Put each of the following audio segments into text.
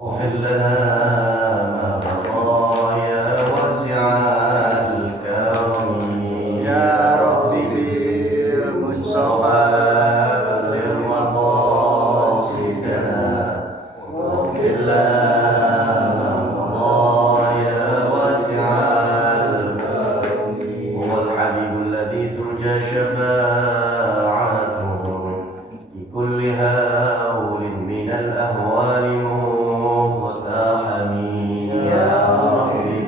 واغفر لنا ما مضى يا واسع الكرم يا ربي بالمصطفى بلغ مقاصدنا واغفر لنا ما مضى يا واسع الكرم هو الحبيب الذي ترجى شفاعته بكل هول من الأهوال مقتحمين يا ربي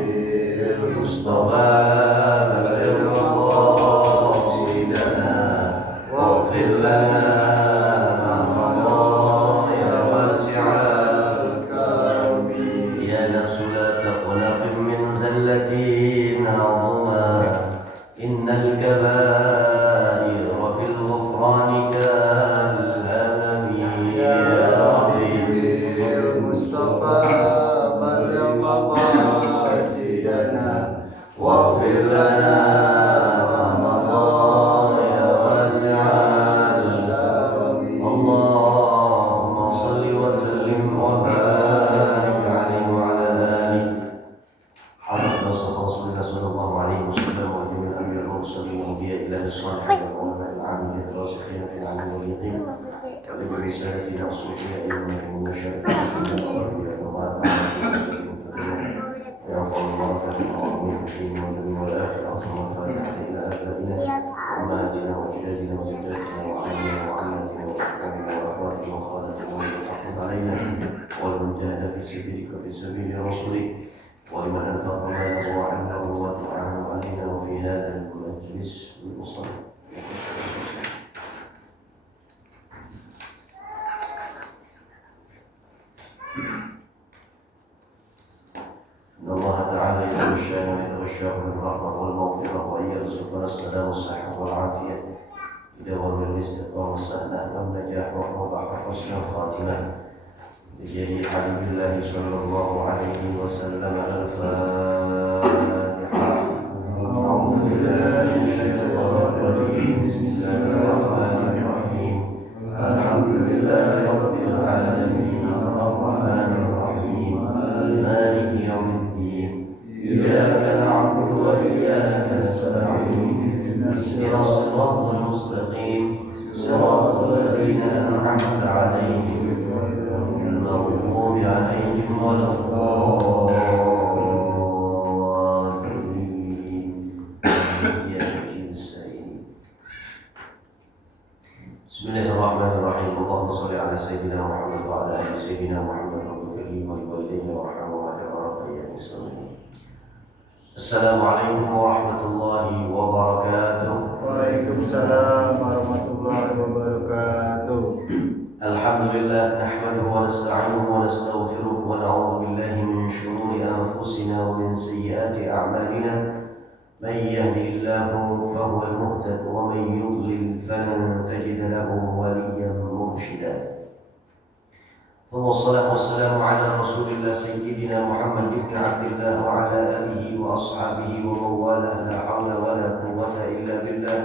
بالمصطفى بلغ مقاصدنا واغفر لنا ما مضى يا واسع الكرم يا نفس لا تقلق من زلة عظمت إن الكبائر في الغفران كالأمم يا ربي بالمصطفى بلغ مقاصدنا واغفر لنا ما مضى يا واسع الكرم اللهم صل وسلم وبارك عليه وعلى آله حضرة رسول الله صلى الله عليه وسلم وجميع الأنبياء والمرسلين وأنبياء الله الصالحين والعلماء العاملين الراسخين في العلم واليقين ولرسالتنا الصوفية إنك من شركة ويعفو الله في العالمين في الدنيا والآخرة ثم الفاتحة إلى آبائنا وأمهاتنا وأجدادنا وجداتنا وأعياننا وعماتنا وإخواننا وأخواتنا وخالاتنا ومن يحافظ علينا ومن جاهد في سبيلك وفي سبيل رسولك ولمن أنفق ماله وعلمه وتعانه علينا وفي هذا المجلس المصلي إن الله تعالى يتغشانا ويتغشاه بالرحمة والمغفرة وأن يرزقنا السلام والصحة والعافية بدوام الاستقامة والسهلة والنجاح والربح وحسن الخاتمة بجاه حبيب الله صلى الله عليه وسلم الفاتحة أعوذ بالله من الشيطان الرجيم بسم الله الرحمن الرحيم الحمد لله رب العالمين الرحمن الرحيم مالك يوم الدين إياك نعبد وإياك نستعين اهدنا الصراط المستقيم صراط الذين أنعمت عليهم المغضوب عليهم ولا الضالين يا مجيب السائلين بسم الله الرحمن الرحيم اللهم صل على سيدنا محمد وعلى آل سيدنا محمد واغفر لي ولوالدي وارحمهما كما ربياني صغيرا السلام عليكم ورحمة الله وبركاته Waalaikumsalam warahmatullahi wabarakatuh. الحمد لله نحمده ونستعينه ونستغفره ونعوذ بالله من شرور أنفسنا ومن سيئات أعمالنا من يهدي الله فهو المهتد ومن يضلل فلن تجد له وليا مرشدا ثم الصلاة والسلام على رسول الله سيدنا محمد بن عبد الله وعلى آله وأصحابه ومن والاه لا حول ولا قوة إلا بالله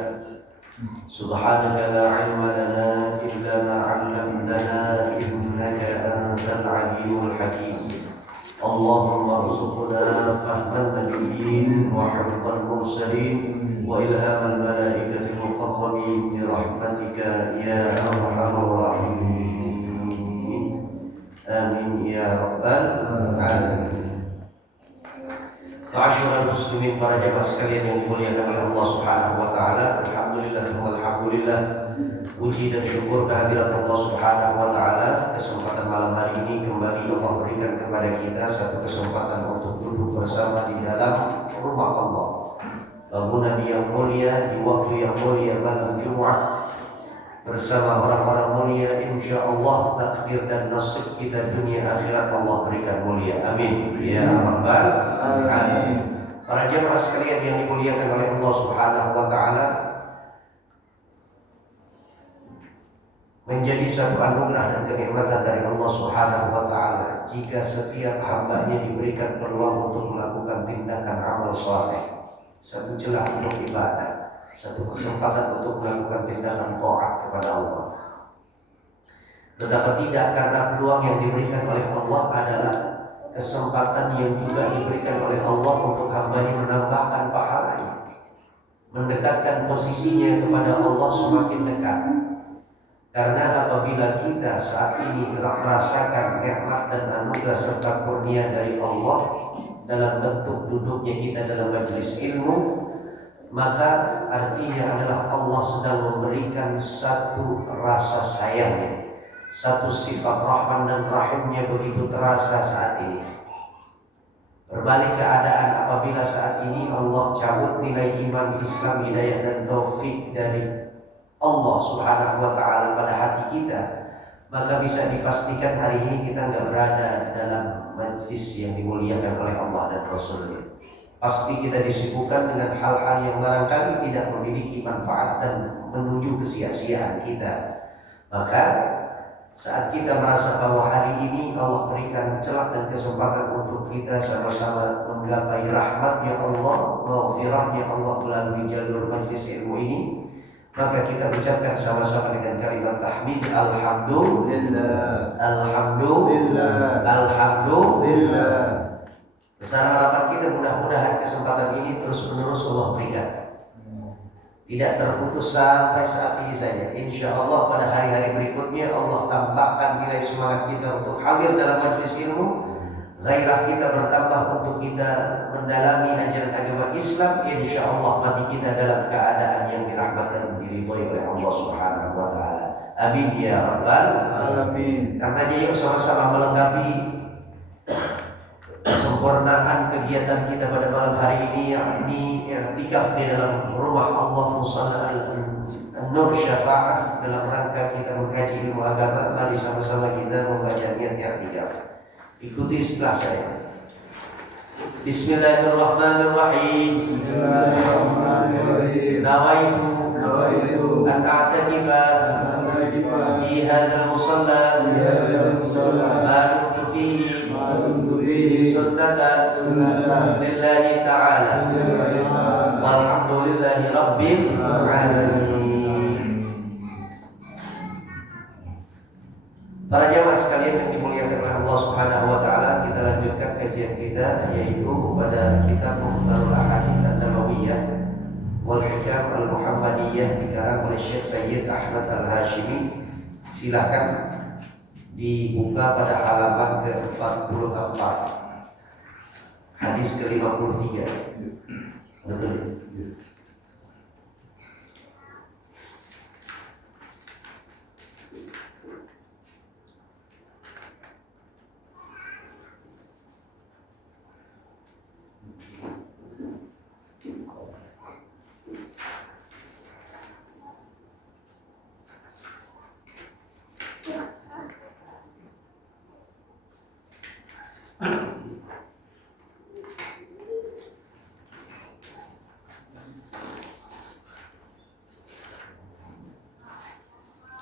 سبحانك لا علم لنا إلا ما علمتنا إنك أنت العليم الحكيم اللهم ارزقنا فهم النبيين وحفظ المرسلين وإلهام الملائكة المقربين برحمتك يا أرحم الراحمين آمين يا رب العالمين. Ma'asyiral muslimin, para jamaah sekalian yang dimuliakan oleh Allah Subhanahu wa taala. Alhamdulillah, puji dan syukur kehadirat Allah Subhanahu wa taala. Kesempatan malam hari ini kembali Allah berikan kepada kita satu kesempatan untuk duduk bersama di dalam rumah Allah. Bangunan yang mulia di waktu yang mulia malam Jumat bersama orang-orang mulia, insyaallah takdir dan nasib kita dunia akhirat Allah berikan mulia. Amin ya rabbal alamin. Para jemaah sekalian yang dimuliakan oleh Allah Subhanahu wa taala, menjadi satu anugerah dan kenikmatan dari Allah Subhanahu wa taala jika setiap hamba-Nya diberikan peluang untuk melakukan tindakan amal saleh, satu celah untuk ibadah, satu kesempatan untuk melakukan tindakan taat kepada Allah. Betapa tidak, karena peluang yang diberikan oleh Allah adalah kesempatan yang juga diberikan oleh Allah untuk hambanya menambahkan pahalanya, mendekatkan posisinya kepada Allah semakin dekat. Karena apabila kita saat ini telah merasakan nikmat dan anugerah serta kurnia dari Allah dalam bentuk duduknya kita dalam majelis ilmu, maka artinya adalah Allah sedang memberikan satu rasa sayangnya, satu sifat rahman dan rahimnya begitu terasa saat ini. Berbalik keadaan apabila saat ini Allah cabut nilai iman, Islam, hidayah dan taufik dari Allah Subhanahu wa ta'ala pada hati kita, maka bisa dipastikan hari ini kita nggak berada dalam majlis yang dimuliakan oleh Allah dan Rasulnya. Pasti kita disibukkan dengan hal-hal yang barangkali tidak memiliki manfaat dan menuju kesia-siaan kita. Maka saat kita merasa bahwa hari ini Allah berikan celah dan kesempatan untuk kita sama-sama menggapai rahmatnya Allah, maghfirahnya Allah melalui jalur majlis ilmu ini, maka kita ucapkan sama-sama dengan kalimat tahmid, alhamdulillah, alhamdulillah, alhamdulillah. Besar harapan kita mudah-mudahan kesempatan ini terus-menerus Allah berikan, tidak terputus sampai saat ini saja. Insya Allah pada hari-hari berikutnya Allah tambahkan nilai semangat kita untuk hadir dalam majelis ilmu, gairah kita bertambah untuk kita mendalami ajaran agama Islam. Insya Allah mati kita dalam keadaan yang dirahmati dan diridhoi oleh Allah Subhanahu wa ta'ala. Amin ya rabbal alamin. Karena yuk sama-sama melengkapi kesempurnaan kegiatan kita pada malam hari ini, yakni i'tikaf di dalam rumah Allah Musalla An-Nur Syafa'ah, dalam rangka kita mengkaji ilmu agama. Mari sama-sama kita membaca niat i'tikaf. Ikuti setelah saya. Bismillahirrahmanirrahim. Bismillahirrahmanirrahim. Nawaitu an a'takifa fi hadzal musalla ma dumtu fihi sunnatan lillahi ta'ala walhamdulillahi rabbil alamin. Para jamaah sekalian yang dimuliakan oleh Allah Subhanahu wa ta'ala, kita lanjutkan kajian kita, yaitu pada kitab Mukhtarul Ahadits An-Nabawiyah wal Hikam Al-Muhammadiyah, dikarang oleh Syekh Sayyid Ahmad Al-Hashimi. Silakan dibuka pada halaman ke-44, hadis ke-53. Betul.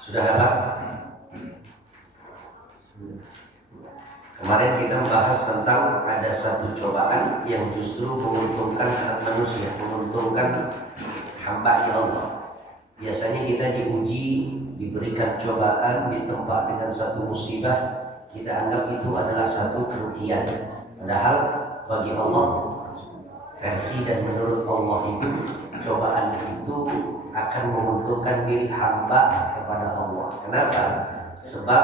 Sudah dapat? Kemarin kita membahas tentang ada satu cobaan yang justru menguntungkan manusia, menguntungkan hamba Allah. Biasanya kita diuji, diberikan cobaan, ditempa dengan satu musibah, kita anggap itu adalah satu kerugian. Padahal bagi Allah, versi dan menurut Allah itu, cobaan itu akan menguntungkan diri hamba kepada Allah. Kenapa? Sebab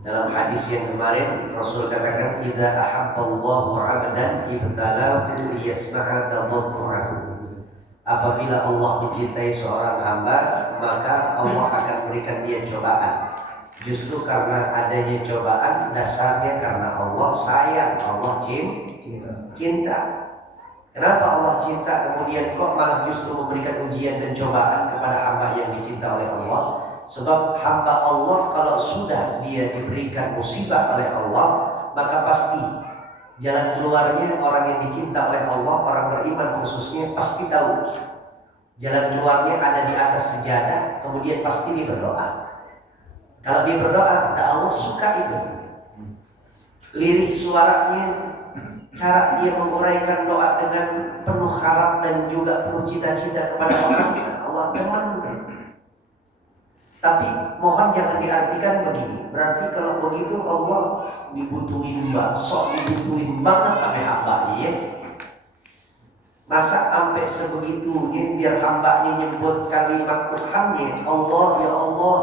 dalam hadis yang kemarin Rasul katakan, "Idza ahabballahu 'abdan ibtalahu liyasma'a tadarru'ahu." Apabila Allah mencintai seorang hamba, maka Allah akan berikan dia cobaan. Justru karena adanya cobaan, dasarnya karena Allah sayang, Allah cinta. Kenapa Allah cinta kemudian kok malah justru memberikan ujian dan cobaan kepada hamba yang dicinta oleh Allah? Sebab hamba Allah kalau sudah dia diberikan musibah oleh Allah, maka pasti jalan keluarnya orang yang dicinta oleh Allah, orang beriman khususnya, pasti tahu jalan keluarnya ada di atas sejadah, kemudian pasti dia berdoa. Kalau dia berdoa, Allah suka itu. Lirik suaranya, cara dia menguraikan doa dengan penuh harap dan juga penuh cita-cita kepada orang, Allah teman. Tapi mohon jangan diartikan begini. Berarti kalau begitu Allah dibutuhin banget, sok dibutuhin banget sampai hamba ya. Masa sampai sebegitunya biar hambanya nyebut kalimat Tuhannya, Allah ya Allah,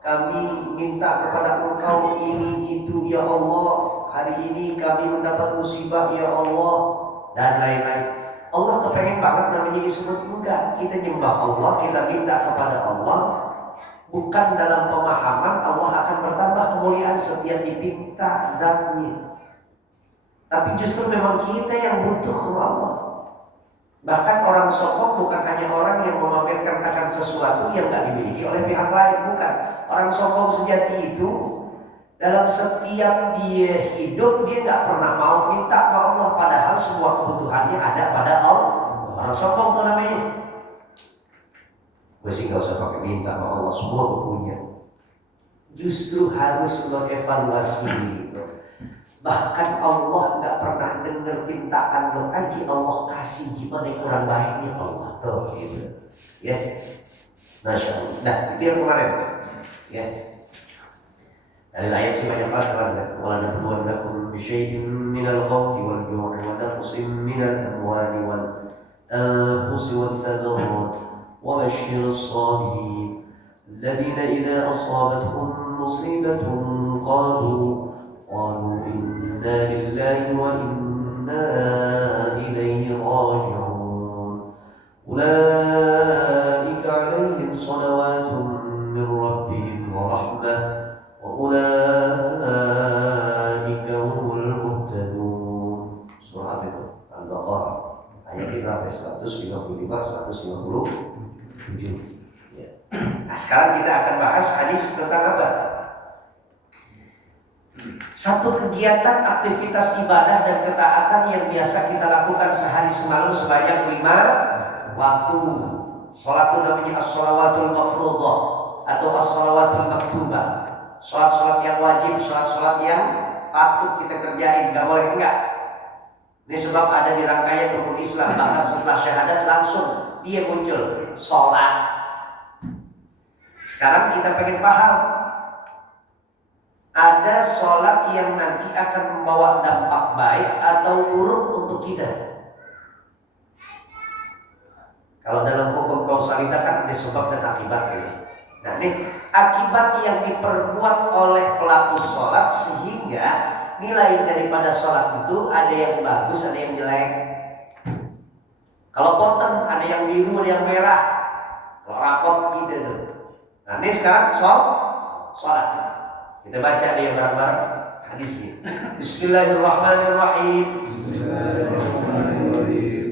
kami minta kepada Engkau ini itu ya Allah, hari ini kami mendapat musibah ya Allah, dan lain-lain. Allah kepengen banget namanya disebut, enggak. Kita nyembah Allah, kita minta kepada Allah, bukan dalam pemahaman Allah akan bertambah kemuliaan setiap dipinta zatnya, tapi justru memang kita yang butuh ke Allah. Bahkan orang sombong bukan hanya orang yang memamerkan akan sesuatu yang tidak dimiliki oleh pihak lain, bukan. Orang sombong sejati itu dalam setiap dia hidup dia nggak pernah mau minta ke Allah, padahal semua kebutuhannya ada pada Allah. Orang sombong itu namanya. Gue sih nggak usah pakai minta ke Allah, semua gue punya. Justru harus mengevaluasi gitu. Bahkan Allah nggak pernah dengar pintaan lo aja Allah kasih, gimana yang kurang baiknya Allah tuh gitu ya. Masya Allah. Nah itu yang kemarin ya. Dari ayat sih banyak banget. Wala nabluwannakum bisyai'in minal khawfi wal ju'i wa naqsin minal amwali wal anfusi wath thamarat wa basyyiris sabirin alladhina idza asabatuhum musibatun qalu inna lillahi wa inna ilaihi raji'un ulaika 'alaihim salawatun min rabbihim wa rahmah wa ulaika humul muhtadun. Surah itu Al-Baqarah ayat 155 157 ya. Nah sekarang kita akan bahas hadis tentang apa? Satu kegiatan aktivitas ibadah dan ketaatan yang biasa kita lakukan sehari semalam sebanyak 5 waktu. Salat itu namanya as-shalawatul mafruḍah atau as-shalawatul maktubah. Salat-salat yang wajib, salat-salat yang patut kita kerjain, nggak boleh enggak. Ini sebab ada di rangkaian rukun Islam, bahkan setelah syahadat langsung dia muncul salat. Sekarang kita pengen paham, ada sholat yang nanti akan membawa dampak baik atau buruk untuk kita. Kalau dalam hukum kausalita kan ada sebab dan akibat ya. Nah ini akibat yang diperbuat oleh pelaku sholat sehingga nilai daripada sholat itu ada yang bagus, ada yang jelek. Kalau ponten ada yang biru, ada yang merah. Kalau rapot gitu tuh. Nah ini sekarang sholat. Kita baca dia bareng-bareng hadisnya. Bismillahirrahmanirrahim.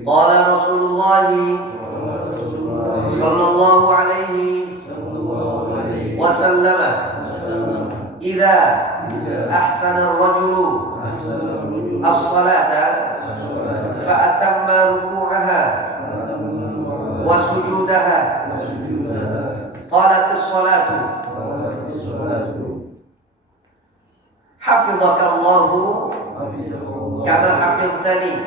Qala Rasulullah sallallahu alaihi wasallam idza ahsana ar-rajulu as-salata fa atamma ruku'aha wa sujudaha qalat as-salatu hafizakallahu kama hafiztani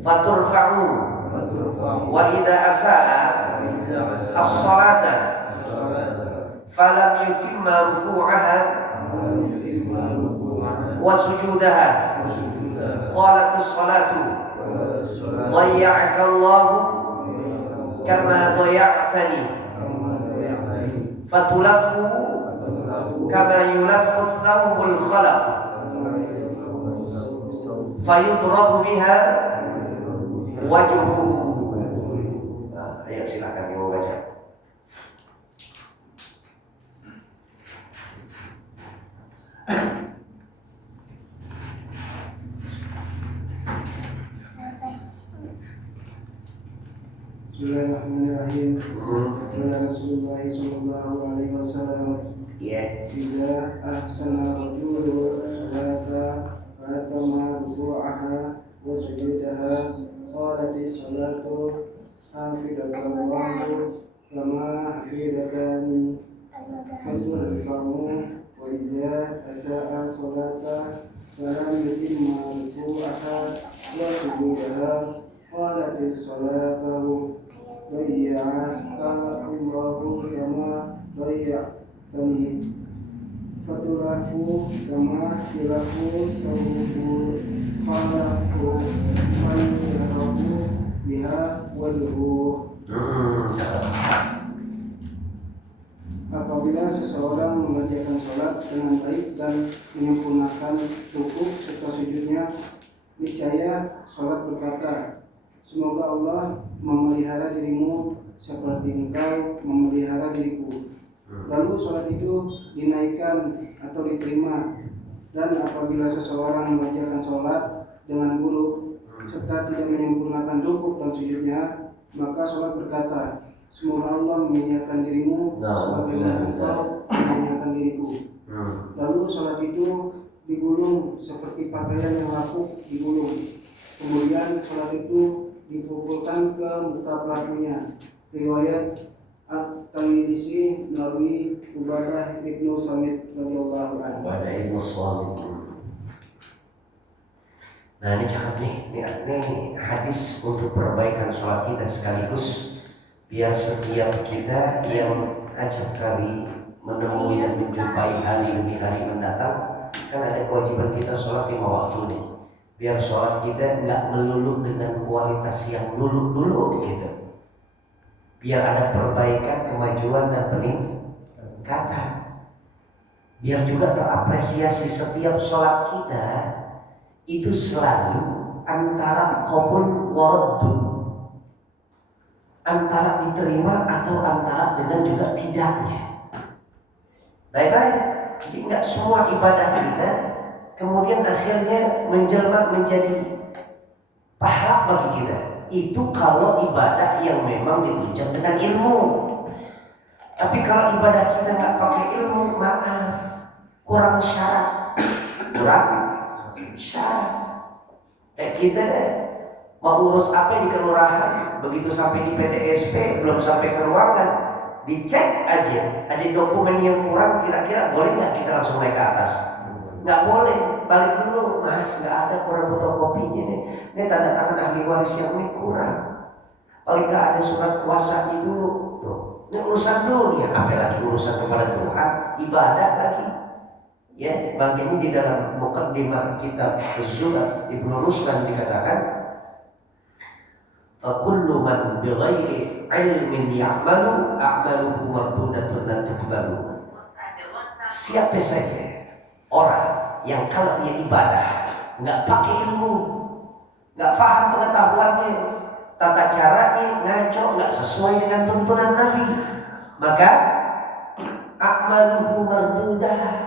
faturfa'u wa idza asaa as-salata falam yutimma ruku'aha wa sujudaha qalat as-salatu dhayya'akallahu kama dhayya'tani fatulaffu kama yulaffu thawbul khalaq fayudrabu biha wajhuhu. Nah, ayo silakan ibu baca. Bismillahirrahmanirrahim. Qala Rasulullah sallallahu alaihi wasallam, idza ahsana rajulu salata fatamma ruku'aha wa sujudaha qalat as-salatu hafizakallahu kama hafizatani faturfa'u wa idza asaa salata falam yutimma ruku'aha wa sujudaha qalat as-salatu Allahu kama dhayya'tani fatulafu kama tilafu sawfu khalafu fanirahu biha wajhu. Apabila seseorang mengerjakan sholat dengan baik dan menyempurnakan rukuk serta sujudnya, niscaya sholat berkata, semoga Allah memelihara dirimu seperti engkau memelihara diriku. Lalu sholat itu dinaikkan atau diterima. Dan apabila seseorang mengerjakan sholat dengan buruk serta tidak menyempurnakan rukuk dan sujudnya, maka sholat berkata, semoga Allah memuliakan dirimu sebagaimana engkau memuliakan diriku. Lalu sholat itu digulung seperti pakaian yang rapuh digulung. Kemudian sholat itu dipukulkan ke muka pelakunya. Riwayat At-Tirmidzi melalui Ubadah ibnu Samit radhiyallahu anhu. Ubadah ibnu Samit. Nah ini cakep nih, ini hadis untuk perbaikan sholat kita sekaligus biar setiap kita yang acap kali menemui dan menjumpai hari demi hari mendatang, kan ada kewajiban kita sholat 5 waktu nih. Biar sholat kita nggak melulu dengan kualitas yang dulu gitu. Biar ada perbaikan, kemajuan dan peningkatan. Biar juga terapresiasi setiap sholat kita itu selalu antara qabul wa raddun, antara diterima atau antara dengan juga tidaknya. Baik-baik. Jadi nggak semua ibadah kita kemudian akhirnya menjelma menjadi pahala bagi kita. Itu kalau ibadah yang memang ditunjang dengan ilmu. Tapi kalau ibadah kita nggak pakai ilmu, maaf, kurang syarat. Kayak kita deh, mau urus apa di kelurahan, begitu sampai di PTSP belum sampai ke ruangan, dicek aja ada dokumen yang kurang, kira-kira boleh nggak kita langsung naik ke atas? Nggak boleh, balik dulu, mas nggak ada, kurang fotokopinya nih, ini tanda tangan ahli waris yang ini kurang, paling nggak ada surat kuasanya dulu. Tuh, ini urusan dunia, apalagi urusan kepada Tuhan, ibadah lagi. Ya, bagian ini di dalam muqaddimah kitab Az-Zuhd Ibnu Ruslan dikatakan, kullu man bighairi ilmin ya'malu a'maluhu mardudatun la tuqbalu. Siapa saja orang yang kalau dia ibadah nggak pakai ilmu, nggak paham pengetahuannya, tata caranya ngaco, nggak sesuai dengan tuntunan Nabi, maka a'maluhu mardudah,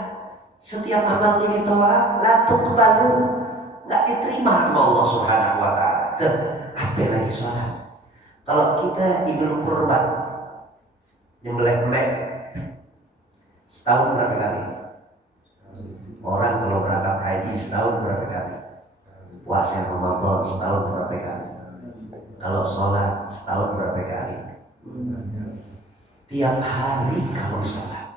setiap amalnya ditolak, la tuqbalu, nggak diterima sama Allah Subhanahu wa taala. Apa lagi sholat? Kalau kita Idul Kurban nyembelih mek setahun berapa kali? Orang kalau berangkat haji setahun berapa kali? Puasa Ramadan setahun berapa kali? Kalau sholat setahun berapa kali? Tiap hari kalau sholat.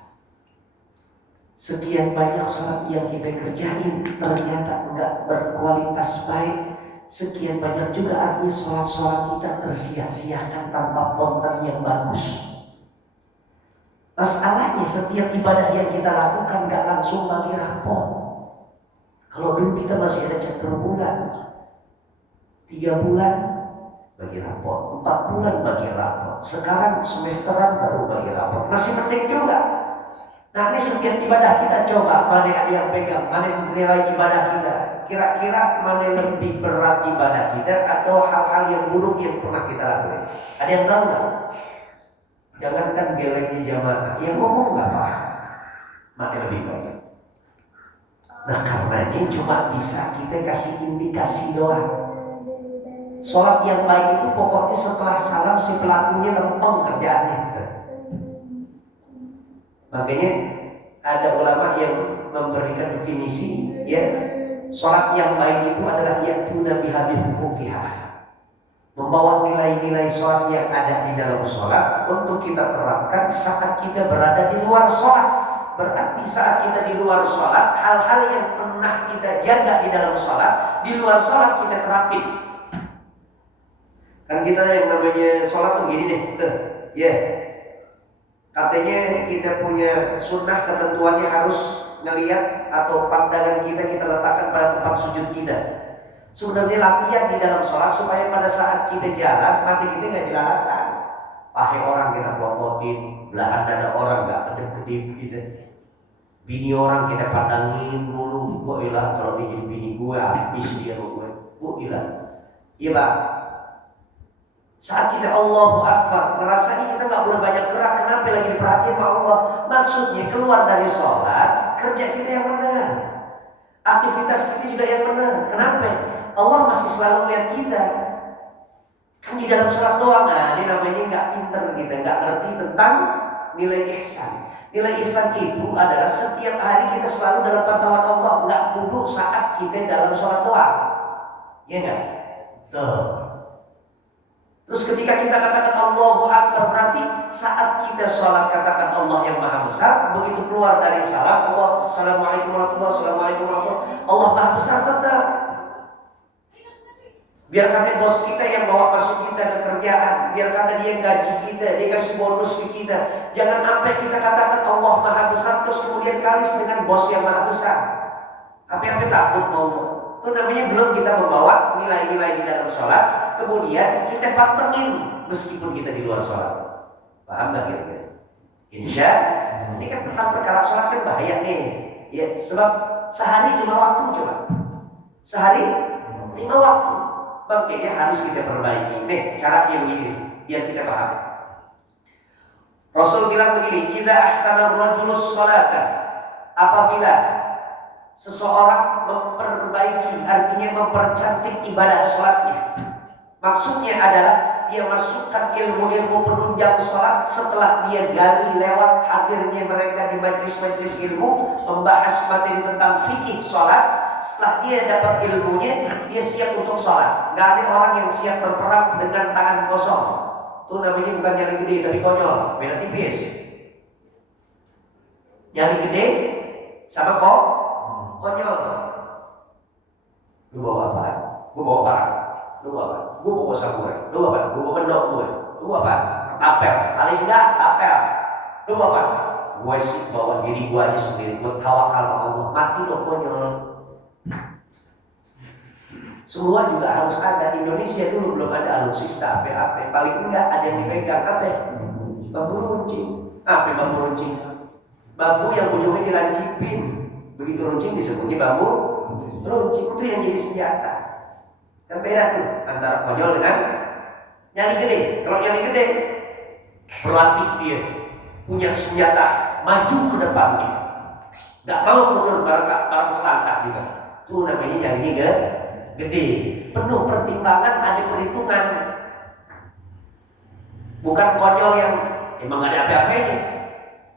Sekian banyak sholat yang kita kerjain ternyata enggak berkualitas baik. Sekian banyak juga artinya sholat-sholat kita tersia-siakan tanpa konten yang bagus. Masalahnya setiap ibadah yang kita lakukan enggak langsung bagi rapor. Kalau dulu kita masih ada catur bulan, 3 bulan bagi rapor, 4 bulan bagi rapor. Sekarang semesteran baru bagi rapor. Masih penting juga. Nah ini setiap ibadah kita coba mana yang pegang, mana nilai ibadah kita. Kira-kira mana lebih berat ibadah kita atau hal-hal yang buruk yang pernah kita lakukan? Ada yang tahu nggak? Jangankan geleng di jamaah, yang ngomong nggak apa? Mana lebih baik? Nah karena ini cuma bisa kita kasih indikasi doang. Sholat yang baik itu pokoknya setelah salam si pelakunya lempeng kerjaannya. Makanya ada ulama yang memberikan definisi, ya, sholat yang baik itu adalah ya'tuna biha bihuquqiha, membawa nilai-nilai sholat yang ada di dalam sholat untuk kita terapkan saat kita berada di luar sholat. Berarti saat kita di luar sholat, hal-hal yang pernah kita jaga di dalam sholat, di luar sholat kita terapin. Kan kita yang namanya sholat tuh gini deh, ya. Katanya kita punya sunnah ketentuannya harus ngelihat atau pandangan kita letakkan pada tempat sujud kita. Sebenarnya latihan di dalam sholat supaya pada saat kita jalan mati kita nggak jelalatan. Pakai orang kita plototin, belahan dada orang nggak kedip-kedip gitu. Bini orang kita pandangin dulu, gua ilah kalau dia jadi bini gue habis dia gue, gua ilah. Iya Pak. Saat kita Allahu Akbar, ngerasanya kita nggak boleh banyak gerak. Kenapa? Lagi diperhatiin sama Allah. Maksudnya keluar dari sholat, kerja kita yang benar, aktivitas kita juga yang benar. Kenapa? Allah masih selalu lihat kita. Kan di dalam sholat doang, ini namanya nggak pinter kita, nggak ngerti tentang nilai ihsan. Nilai ihsan itu adalah setiap hari kita selalu dalam pantauan Allah, nggak kudu saat kita dalam sholat doang. Iya nggak? Tuh. Terus ketika kita katakan Allahu Akbar, berarti saat kita sholat katakan Allah yang maha besar. Begitu keluar dari salam, Allah Assalamualaikum warahmatullahi wabarakatuh, Allah maha besar tetap. Biar kata bos kita yang bawa masuk kita ke kerjaan, biar kata dia yang gaji kita, dia kasih bonus ke kita. Jangan sampai kita katakan Allah maha besar terus kemudian kalis dengan bos yang maha besar. Apa-apa takut mau. Itu namanya belum kita membawa nilai-nilai di dalam sholat. Kemudian kita pantengin meskipun kita di luar sholat. Paham gak kira-kira? Insya ini kan tentang perkara sholat kan bahaya nih. Ya, sebab sehari 5 waktu coba. Sehari 5 waktu. Makanya harus kita perbaiki. Nih caranya begini biar kita paham. Rasul bilang begini, idza ahsana ar-rajulus sholata, apabila seseorang memperbaiki, artinya mempercantik ibadah sholatnya. Maksudnya adalah dia masukkan ilmu-ilmu penunjang sholat setelah dia gali lewat hadirnya mereka di majelis-majelis ilmu membahas materi tentang fikih sholat. Setelah dia dapat ilmunya, dia siap untuk sholat. Gak ada orang yang siap berperang dengan tangan kosong. Itu namanya bukan nyali gede tapi konyol, beda tipis. Nyali gede sama konyol. Lu bawa apa? Gue bawa barang. Lu bawa apa? Gue bawa samurai. Lu bawa apa? Gue bawa bendok gue. Lu bawa apa? Ketapel. Paling enggak ketapel. Lu bawa apa? Gue sih bawa diri gue aja sendiri. Gue tawakal sama Allah. Mati lo konyol. Semua juga harus ada. Indonesia dulu belum ada alutsista apa-apa. Paling enggak ada yang dipegang apa? Bambu runcing. Apa bambu runcing? Bambu yang ujungnya dilancipin. Begitu runcing disebutnya bambu runcing. Itu yang jadi senjata. Kan beda tuh antara konyol dengan nyali gede. Kalau nyali gede berlatih dia, punya senjata, maju ke depannya, nggak mau mundur barang selangkah juga. Itu namanya nyalinya gede. Penuh pertimbangan, ada perhitungan. Bukan konyol yang emang gak ada apa-apanya.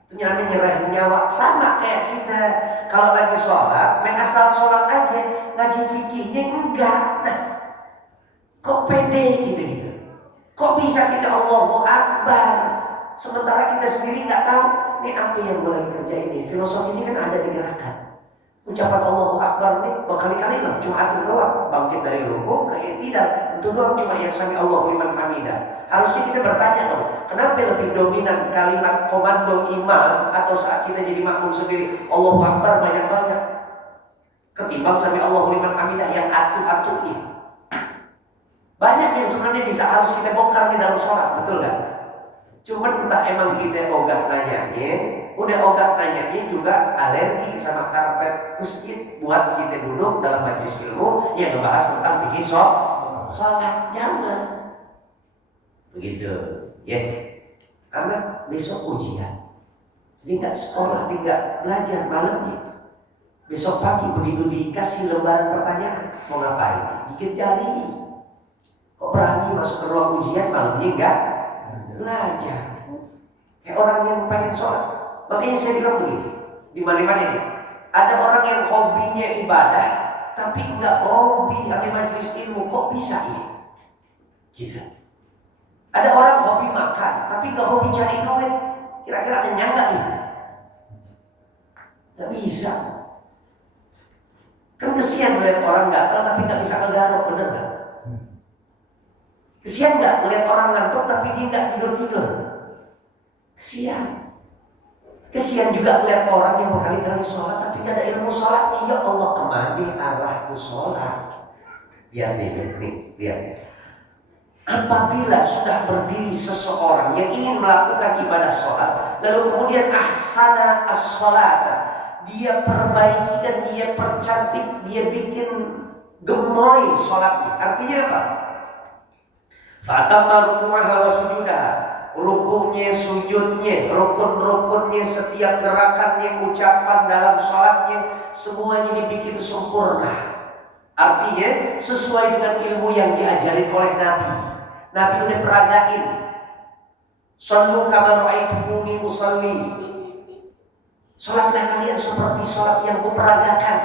Itu namanya nyerahin nyawa. Sama kayak kita kalau lagi sholat, main asal sholat aja, ngaji fikihnya enggak. Nah, kok pede gitu-gitu? Kok bisa kita Allahu Akbar sementara kita sendiri nggak tahu ini apa yang gue lagi kerjain ini? Filosofi ini kan ada di gerakan. Ucapan Allahu Akbar ini berkali-kali loh, cuma atur doang, bangkit dari ruku ke i'tidal, itu doang cuma yang sami Allahu liman hamidah. Harusnya kita bertanya dong, kenapa lebih dominan kalimat komando imam atau saat kita jadi makmum sendiri Allahu Akbar banyak-banyak ketimbang sami Allahu liman hamidah yang atu-atunya. Banyak yang sebenarnya bisa harus kita bongkar di dalam sholat, betul gak? Cuman entah emang kita ogah nanyanya, udah ogah nanyanya juga alergi sama karpet masjid buat kita duduk dalam majelis ilmu yang membahas tentang fikih sholat. Jangan begitu ya, karena besok ujian, jadi nggak sekolah, nggak belajar malamnya. Besok pagi begitu dikasih lembaran pertanyaan mau ngapain, dikit jari. Kok berani masuk ke ruang ujian malamnya enggak belajar? Kayak orang yang pengen sholat. Makanya saya bilang begini, di mana-mana nih, ada orang yang hobinya ibadah, tapi enggak hobi ambil majelis ilmu. Kok bisa ya? Gitu. Ada orang hobi makan, tapi enggak hobi cari duit. Kira-kira kenyang enggak nih? Enggak bisa. Kan kesian melihat orang gatal tapi enggak bisa ngegaruk, bener enggak? Kesian nggak melihat orang ngantuk tapi dia nggak tidur-tidur? Kesian. Kesian juga melihat orang yang berkali-kali sholat tapi nggak ada ilmu sholatnya. Ya Allah, kemana arah tuh sholat? Lihat nih, lihat. Apabila sudah berdiri seseorang yang ingin melakukan ibadah sholat, lalu kemudian ahsana as-sholat, dia perbaiki dan dia percantik, dia bikin gemoy sholatnya. Artinya apa? Fatamma ruku'aha wa sujudaha, ruku'nya, sujudnya, rukun-rukunnya, setiap gerakannya, ucapan dalam sholatnya, semuanya dibikin sempurna. Artinya sesuai dengan ilmu yang diajarin oleh Nabi. Nabi udah peragain, sallu kama ra'aitumuni usalli, sholatlah kalian seperti sholat yang kuperagakan.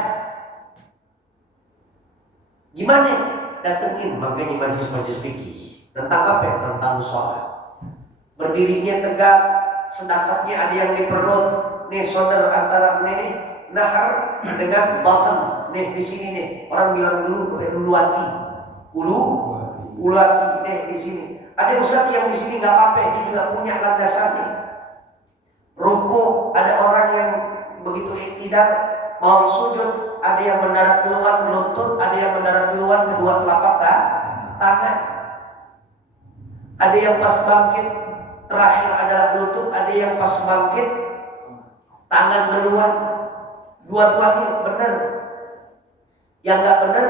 Gimana? Datengin makanya majelis-majelis fikih. Tentang apa ya? Tentang sholat. Berdirinya tegak, sedekapnya ada yang di perut. Nih saudara antara ini nahar dengan bottom. Nih di sini nih. Orang bilang dulu uluati. Uluati nih di sini. Ada ustaz yang di sini nggak apa-apa, dia juga punya landasannya. Ruku, ada orang yang begitu tidak mau sujud, ada yang mendarat duluan lutut, ada yang mendarat duluan kedua telapak tangan. Ada yang pas bangkit terakhir adalah lutut, ada yang pas bangkit tangan duluan. Dua-duanya benar. Yang nggak benar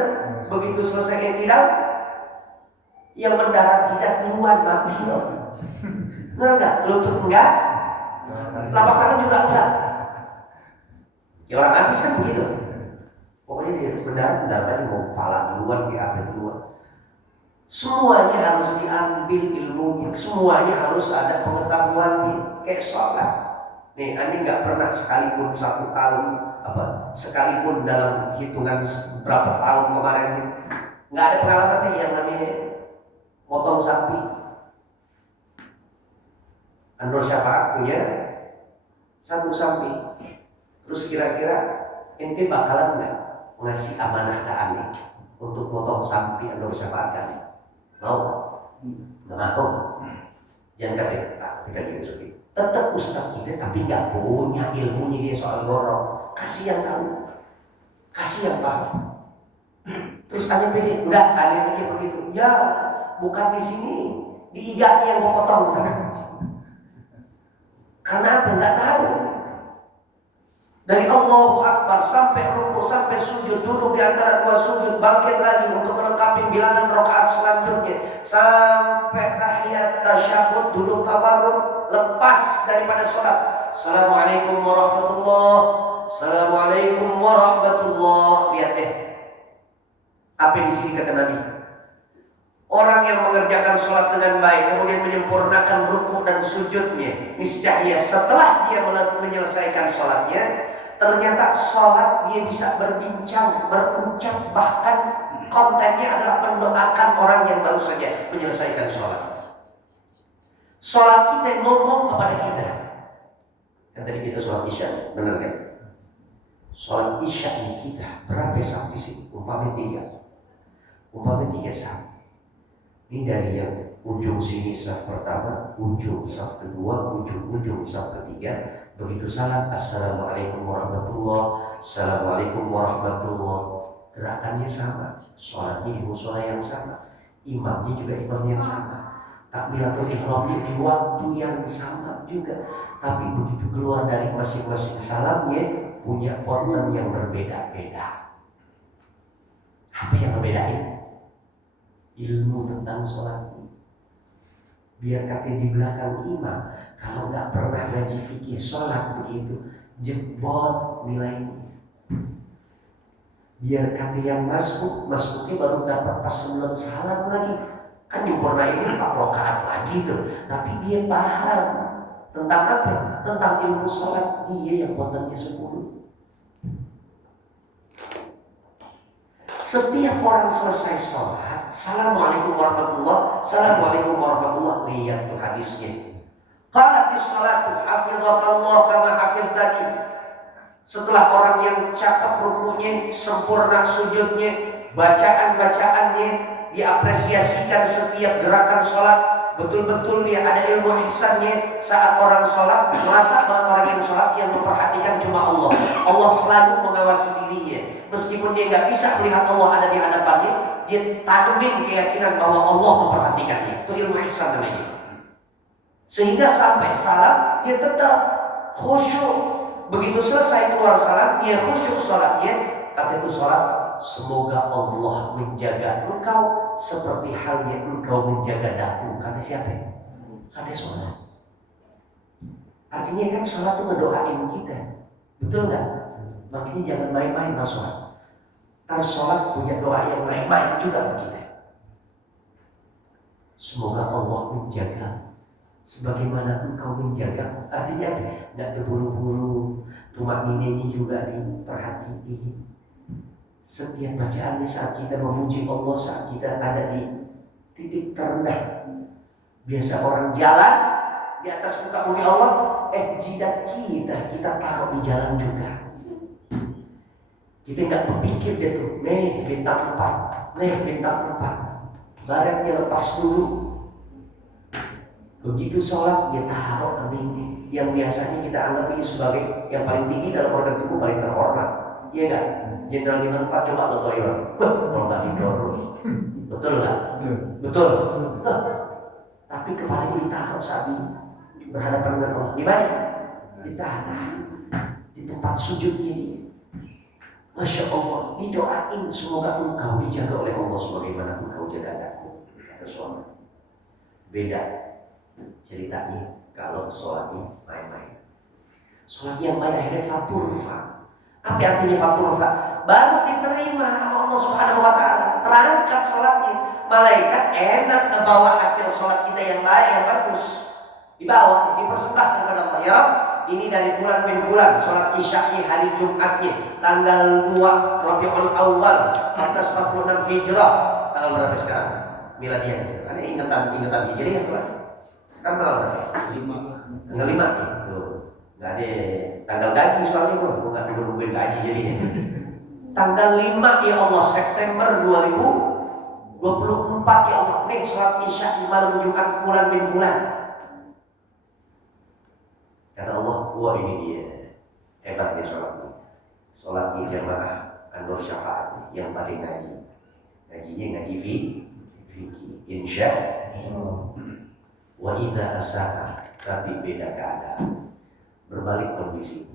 begitu selesai tidak, yang mendarat jidat duluan mati loh. Benar nggak? Lutut enggak, telapak tangan juga enggak. Ya orang habis kan begitu. Pokoknya dia mendarat tadi mau kepala duluan, di apa duluan. Semuanya harus diambil ilmunya, semuanya harus ada pengetahuannya. Kayak sholat. Nih, Ani nggak pernah sekalipun 1 tahun sekalipun dalam hitungan berapa tahun kemarin nggak ada pengalaman nih yang namanya potong sapi. Anwar Syafaat punya 1 sapi. Terus kira-kira ente bakalan nggak ngasih amanah ke Ani untuk potong sapi Anwar Syafaat kan? Mau? Nggak mau. Jangan kata Pak, tidak diusuki. Tetap ustaz kita tapi nggak punya ilmunya dia soal gorong. Kasih yang tahu, kasih yang paham. Terus tanya pede, udah ada lagi begitu. Ya, bukan di sini, di iganya yang mau potong. Karena apa? Nggak tahu. Dari Allahu Akbar sampai ruku sampai sujud, duduk di antara 2 sujud, bangkit lagi untuk melengkapi bilangan rakaat selanjutnya, sampai tahiyat tasyahud, duduk tawarruk, lepas daripada sholat. Assalamualaikum warahmatullahi, assalamualaikum warahmatullahi. Lihat deh, apa di sini kata Nabi? Orang yang mengerjakan sholat dengan baik, kemudian menyempurnakan ruku dan sujudnya, niscaya setelah dia menyelesaikan sholatnya, ternyata sholat dia bisa berbincang, berucap, bahkan kontennya adalah mendoakan orang yang baru saja menyelesaikan sholat. Sholat kita ngomong kepada kita. Kan tadi kita sholat isya, benar kan? Sholat isya ini kita berapa saf di sini? Umpamanya 3 saf. Ini dari yang ujung sini saf pertama, ujung saf kedua, ujung saf ketiga. Begitu salam, assalamualaikum warahmatullahi, assalamualaikum warahmatullahi. Gerakannya sama, sholatnya di musola yang sama, imamnya juga imam yang sama, takbiratul ihramnya di waktu yang sama juga. Tapi begitu keluar dari masing-masing salamnya punya potongan yang berbeda-beda. Apa yang membedain? Ilmu tentang sholat ini. Biar kata di belakang imam, kalau nggak pernah ngaji fikih sholat begitu jebol nilainya. Biar kata yang masuknya baru dapat pas sebelum salam lagi, kan nyempurna ini 4 rakaat lagi tuh. Tapi dia paham tentang apa? Tentang ilmu sholat. Dia yang potennya 10. Setiap orang selesai sholat, assalamualaikum warahmatullahi, assalamualaikum warahmatullahi. Lihat tuh hadisnya. Qalatis sholatu hafidhakallah kama hafidhani. Setelah orang yang cakap rukunya, sempurna sujudnya, bacaan-bacaannya, diapresiasikan setiap gerakan sholat. Betul-betul dia ada ilmu ihsannya saat orang sholat. Merasa banget orang yang sholat yang memperhatikan cuma Allah. Allah selalu mengawasi dirinya. Meskipun dia nggak bisa melihat Allah ada di hadapannya, dia tanemin keyakinan bahwa Allah memperhatikannya. Itu ilmu ihsan namanya. Sehingga sampai salam dia tetap khusyuk. Begitu selesai keluar salam, dia khusyuk sholatnya. Kata itu sholat, semoga Allah menjaga engkau seperti halnya engkau menjaga daku. Kata siapa? Kata sholat. Artinya kan sholat itu ngedoain kita. Betul nggak? Makanya jangan main-main mas sholat. Karena sholat punya doa yang main-main juga bagi kita. Semoga Allah menjaga sebagaimana engkau menjaga. Artinya nggak terburu-buru. Tumak ini juga diperhatiin. Setiap bacaannya saat kita memuji Allah, saat kita ada di titik terendah. Biasa orang jalan di atas muka bumi Allah, jidat kita taruh di jalan juga. Kita nggak berpikir dia tuh, bintang 4, bintang 4. Baratnya lepas dulu. Begitu sholat dia taruh ke dinding. Yang biasanya kita anggap ini sebagai yang paling tinggi dalam organ tubuh, paling terhormat. Iya kan? Jenderal bintang 4 coba lo toilet. Kalau nggak tidur. Betul nggak? Betul. Tapi kepalanya ditaruh saat ini berhadapan dengan Allah. Di mana? Di tanah. Di tempat sujudnya dia. Masya Allah, didoain semoga engkau dijaga oleh Allah sebagaimana engkau jaga aku. Kata suami. Beda ceritanya kalau sholatnya main-main. Sholat yang main akhirnya faturfa. Apa artinya faturfa? Baru diterima sama Allah Subhanahu wa Ta'ala. Terangkat sholatnya. Malaikat enak membawa hasil sholat kita yang baik, yang bagus. Dibawa, dipersembahkan kepada Allah. Ya Rabb, ini dari fulan bin fulan, sholat isya'nya hari Jumatnya tanggal 2 Rabiul Awal 1446 Hijrah. Tanggal berapa sekarang? Miladiah. Ada ingatan Hijriah tuh. Sekarang tanggal berapa? 5. Tanggal 5 itu. Enggak ada tanggal gaji soalnya gua enggak nungguin gaji jadinya. Tanggal 5 ya Allah September 2024 ya Allah. Nih sholat isya di malam Jumat fulan bin fulan. Kata Allah, wah ini dia hebat dia sholatnya. Sholat di jamaah An-Nur Syafaat yang paling ngaji. Ngajinya ngaji fikih. Insya Allah. Wa idza asaka, tapi beda keadaan. Berbalik kondisi.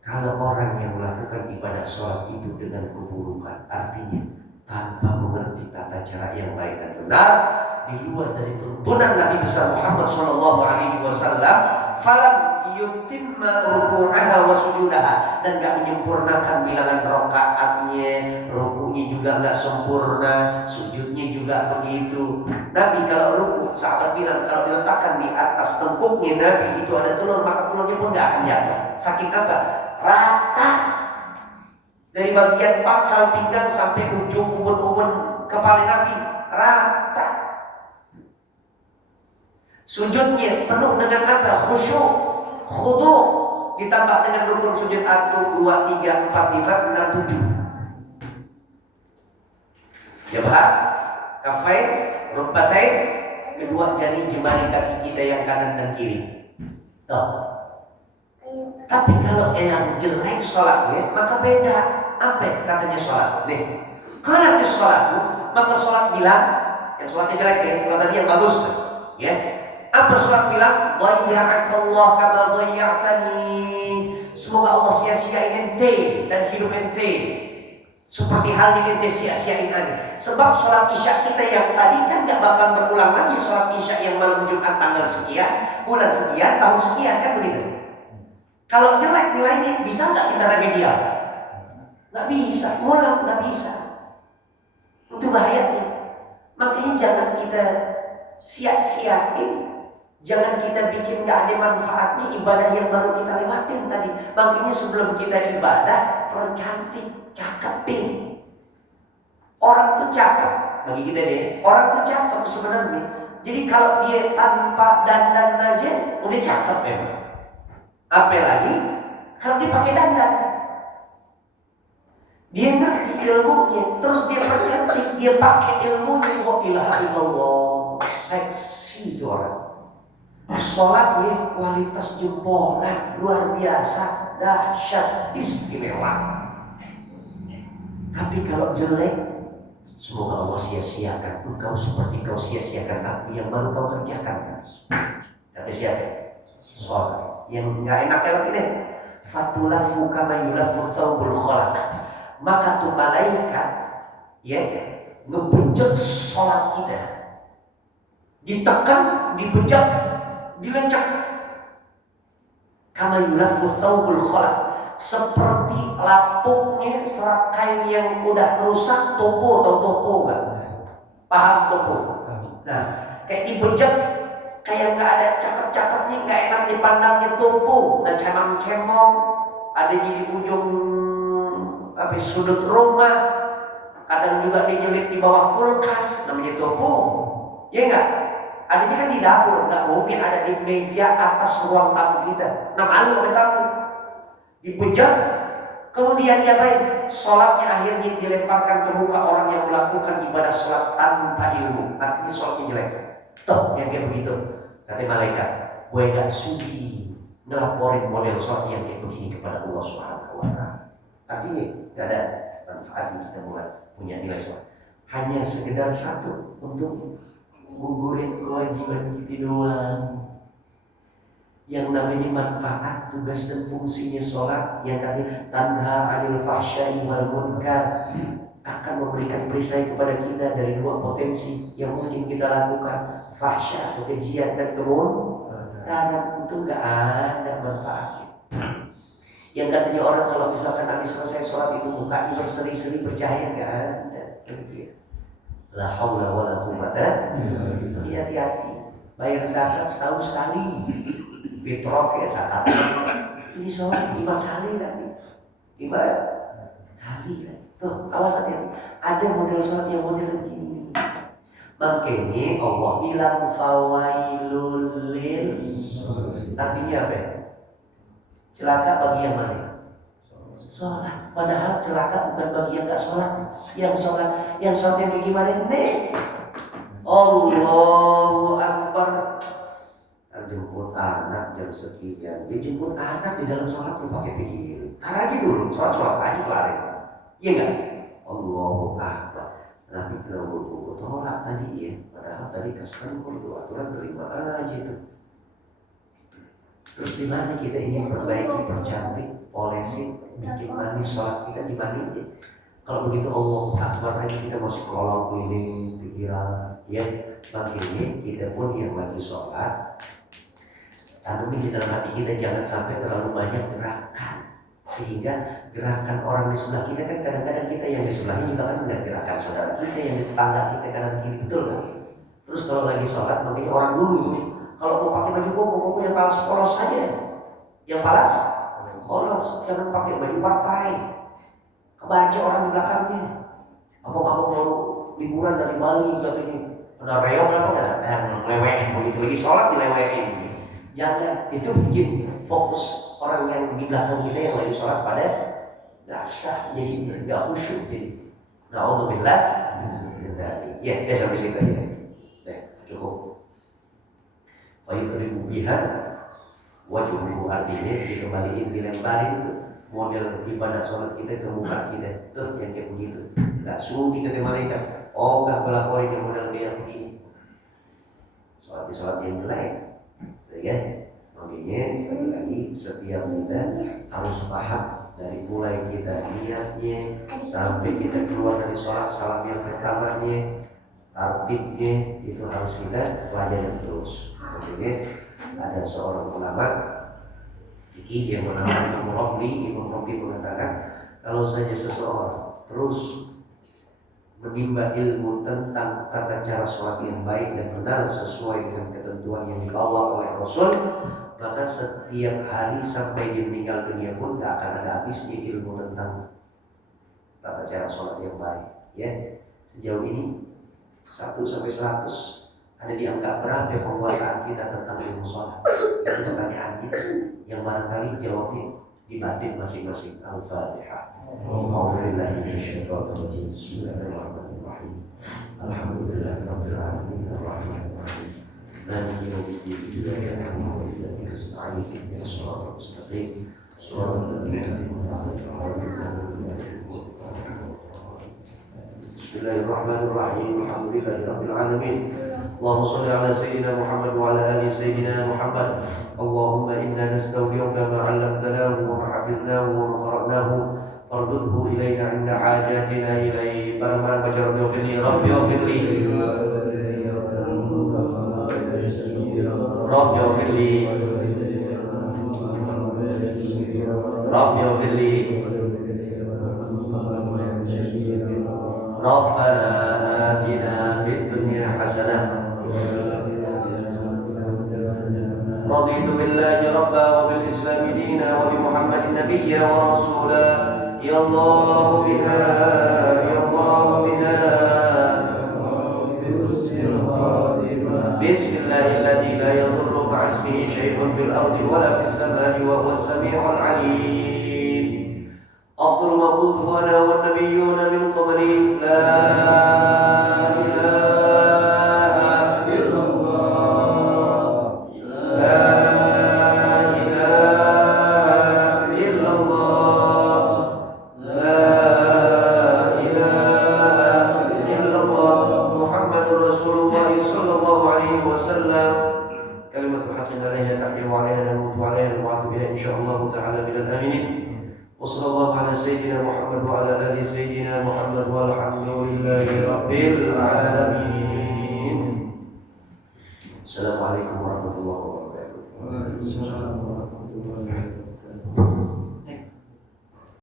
Kalau orang yang melakukan ibadah sholat itu dengan keburukan, artinya tanpa mengerti tata cara yang baik dan benar, di luar dari tuntunan Nabi besar Muhammad SAW, falam yutimma ruku'aha wa sujudaha, dan gak menyempurnakan bilangan rakaatnya, ruku'nya juga gak sempurna, sujudnya juga begitu. Nabi kalau ruku', sahabat bilang kalau diletakkan di atas tengkuknya Nabi itu ada telur, maka telurnya pun gak akan jatuh. Saking apa? Rata. Dari bagian pangkal pinggang sampai ujung ubun-ubun kepala Nabi rata. Sujudnya penuh dengan apa? Khusyuk, khudu, ditambah dengan rukun sujud 1, 2, 3, 4, 5, 6, 7. Jabah, kafain, rukbatain, kedua jari jemari kaki kita yang kanan dan kiri. Tuh. Tapi kalau yang jelek sholatnya, maka beda. Apa katanya sholat? Nih, kalau itu sholat, maka sholat bilang, yang sholatnya jelek nih, kalau tadi yang bagus, ya. Apa sholat bilang? Dhayya'akallah kama dhayya'tani. Semoga Allah sia-siain ente dan hidup ente seperti halnya ente sia-siain ane. Sebab sholat isya kita yang tadi kan gak bakal berulang lagi. Sholat isya yang malam Jumat tanggal sekian, bulan sekian, tahun sekian, kan begitu. Kalau jelek nilainya, bisa nggak kita remedial? Nggak bisa, ngulang nggak bisa. Itu bahayanya. Makanya jangan kita sia-siain, jangan kita bikin nggak ada manfaatnya ibadah yang baru kita lewatin tadi. Makanya sebelum kita ibadah, percantik, cakepin. Orang tuh cakep, bagi kita deh. Orang tuh cakep sebenarnya. Jadi kalau dia tanpa dandan aja, udah cakep memang. Apalagi kalau dipakai dandan. Dia ngerti ilmunya, terus dia percantik, dia pakai ilmunya. Wa ilaha illallah, seksi itu orang. Sholatnya kualitas jempolan, luar biasa, dahsyat, istimewa. Tapi kalau jelek, semoga Allah sia-siakan engkau seperti kau sia-siakan api yang baru kau kerjakan. Kata siapa? Sholat. Yang nggak enak lagi nih. Fatulafu kama yulafu thawbul khalaq. Maka tuh malaikat ya ngebejek sholat kita, ditekan, dibejek, dilecek. Kama yulafu thawbul khalaq, seperti lapuknya serat kain yang udah rusak. Topo, atau topo nggak? Paham topo? Nah, kayak dibejek, kayak nggak ada cakep-cakepnya, nggak enak dipandangnya. Topo udah cemang-cemong, ada di ujung sudut rumah, kadang juga dinyelip di bawah kulkas, namanya topo, ya enggak? Adanya kan di dapur, nggak mungkin ada di meja atas ruang tamu kita. Nah, malu sama tamu, dibejak, kemudian diapain? Sholatnya akhirnya dilemparkan ke muka orang yang melakukan ibadah sholat tanpa ilmu. Artinya sholatnya jelek. Toh yang kayak begitu, kata malaikat, gue gak sudi ngelaporin model sholat yang kayak begini kepada Allah Subhanahu wa Ta'ala. Artinya gak ada manfaatnya kita mulai punya nilai sholat. Hanya sekedar satu, untuk gugurin kewajiban kita doang. Yang namanya manfaat, tugas dan fungsinya sholat, yang tadi tanha anil fahsya'i wal munkar, akan memberikan perisai kepada kita dari dua potensi yang mungkin kita lakukan, fahsya atau kejian dan kemunkaran. Itu gak ada manfaatnya. Yang katanya orang kalau misalkan habis selesai sholat itu mukanya berseri-seri bercahaya, gak ada. La haula wala quwwata. Hati-hati. Bayar zakat setahun sekali. Fitrah ya zakat. Ini sholat 5 kali nanti. 5 kali kan. Tuh, awas hati. Ada model sholat yang model begini. Makanya Allah bilang fawailul lil. Artinya apa? Celaka bagi yang mana? Sholat. Padahal celaka bukan bagi yang gak sholat. Yang sholat yang kayak gimana nih? Allahu Akbar. Jemput anak jam sekian. Dia jemput anak di dalam sholat tuh pakai pikir. Tar aja dulu, sholat aja kelarin. Iya nggak? Allahu Akbar. Nabi bilang gue tolak tadi ya. Padahal tadi kesenggol tuh aturan terima aja tuh. Terus di mana kita ingin perbaiki, percantik, polisi, bikin manis sholat kita di mana aja? Kalau begitu Allah Akbar aja kita masih kelolong keliling pikiran, ya. Makanya kita pun yang lagi sholat, tanami di dalam hati kita jangan sampai terlalu banyak gerakan, sehingga gerakan orang di sebelah kita kan kadang-kadang kita yang di sebelahnya juga kan melihat gerakan saudara kita yang di tetangga kita kanan kiri, betul kan? Terus kalau lagi sholat, makanya orang dulu kalau mau pakai baju koko yang polos saja, yang polos, jangan pakai baju partai, kebaca orang di belakangnya. Apa kamu mau liburan dari Bali katanya, ada reong apa nggak? Yang lewein begitu lagi sholat dilewein. Jangan, itu bikin fokus orang yang di belakang kita yang lagi sholat pada nggak sah, jadi nggak khusyuk jadi. Na'udzubillah. Ya, dia sampai situ aja. Cukup. Fayutribu biha wajhuhu, artinya dikembaliin, dilemparin model ibadah sholat kita ke muka kita. Tuh yang kayak begitu. Nggak sudi kata malaikat. Oh, nggak pelaporin yang model kayak begini. Sholat yang jelek. Ya, makanya sekali lagi setiap kita harus paham dari mulai kita niatnya sampai kita keluar dari sholat, salam yang pertamanya, tartibnya itu harus kita pelajari terus. Makanya ada seorang ulama fikih yang bernama Imam Romli mengatakan, kalau saja seseorang terus menimba ilmu tentang tata cara sholat yang baik dan benar sesuai dengan ketentuan yang dibawa oleh Rasul, maka setiap hari sampai dia meninggal dunia pun tidak akan ada habisnya ilmu tentang tata cara sholat yang baik. Ya, sejauh ini 1 sampai 100 ada di angka berapa penguasaan kita tentang ilmu sholat? Itu pertanyaannya yang barangkali jawabnya di batin masing-masing. Al-Fatihah. A'udzubillahi minasyaitonir rajim. Bismillahirrahmanirrahim. Alhamdulillahirabbil alamin arrahmanir rahim. Maliki yaumiddin. Iyyaka na'budu wa iyyaka nasta'in. Ihdinas siratal mustaqim. Shiratal ladzina an'amta 'alaihim. Bismillahirrahmanirrahim. Alhamdulillahirabbil alamin. اللهم صل على سيدنا محمد وعلى آل سيدنا محمد. اللهم إنا نستودعك ما علمتناه وما حفظناه وما قرأناه فاردده إلينا عند حاجاتنا إليه. Barang-barang baca Rabbi Ghafirli, Rabbi Ghafirli, Rabbi Ghafirli, Rabbi Ghafirli, Rabbana atina fid dunya hasanah. رضيت بالله ربا وبالإسلام دينا وبمحمد نبيا ورسولا. يا الله بها يا الله بها. بسم الله الذي لا يضر مع اسمه شيء في الأرض ولا في السماء وهو السميع العليم. أفضل ما قلته أنا والنبيون من قبلي لا وصلى الله على سيدنا محمد وعلى آل سيدنا محمد والحمد لله رب العالمين. السلام عليكم ورحمة الله وبركاته.